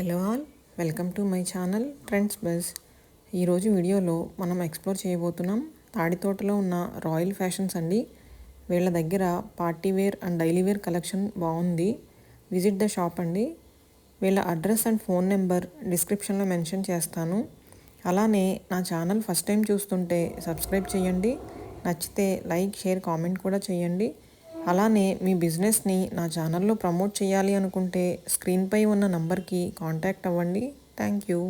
Hello all, welcome to my channel trends buzz. ఈరోజు వీడియోలో మనం ఎక్స్ప్లోర్ చేయబోతున్నాం తాడితోటలో ఉన్న రాయల్ ఫ్యాషన్స్ అండి. వీళ్ళ దగ్గర party wear and daily wear collection బాగుంది. విజిట్ ద షాప్ అండి. వీళ్ళ అడ్రస్ అండ్ ఫోన్ నెంబర్ డిస్క్రిప్షన్లో మెన్షన్ చేస్తాను. అలానే నా ఛానల్ ఫస్ట్ టైం చూస్తుంటే సబ్స్క్రైబ్ చేయండి. నచ్చితే లైక్, షేర్, కామెంట్ కూడా చేయండి. అలానే మీ బిజినెస్ని నా ఛానల్లో ప్రమోట్ చేయాలి అనుకుంటే స్క్రీన్పై ఉన్న నంబర్కి కాంటాక్ట్ అవ్వండి. Thank you.